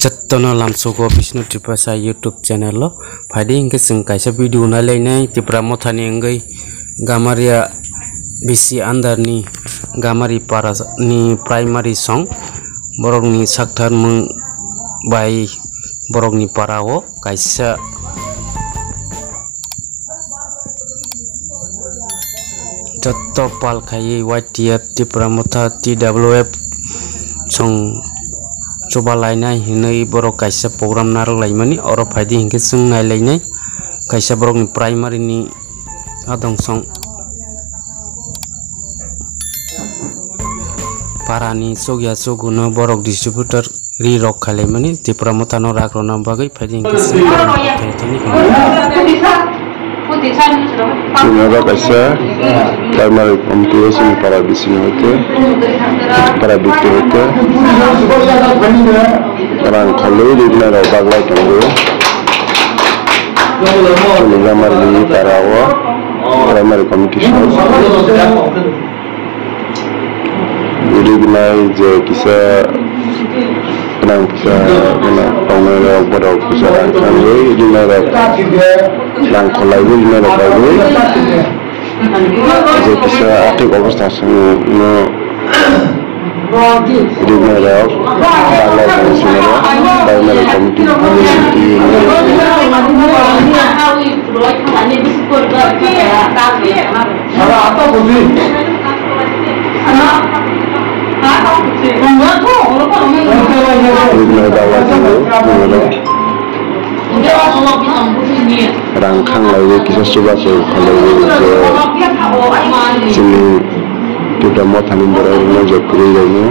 Jattono lamsugo Vishnu Tripasa YouTube channel lo phadi ingke sing kaisa video na lainai tipra mothani engai gamaria bisi andar ni gamari para ni primary song borok ni sakthar mung bai borok ni parao kaisa jatto pal khai YTF tipra motha TWF song coba lainai hinai borok kaisa program narok laimani oro phaidi hingke sung nai lainai kaisa borok ni primary ni adong song parani sogya soguno borok distributor ri rok khale mani tipra motano rakro nam bagai phaidi hingke sung Semoga kaisa primary competition para bisnis itu, para bukti itu, orang kalau di mana bagai tunggu, semoga mari para primary competition. Jadi mana je kisah kenang kisah mana orang bodoh kisah orang kalau di mana lang kolai di mana kolai je kisah aktif obstas no di mana balai komisioner balai komiti rangkang lagi kisah coba kalau sini tidak mau tanim berani jepuri ini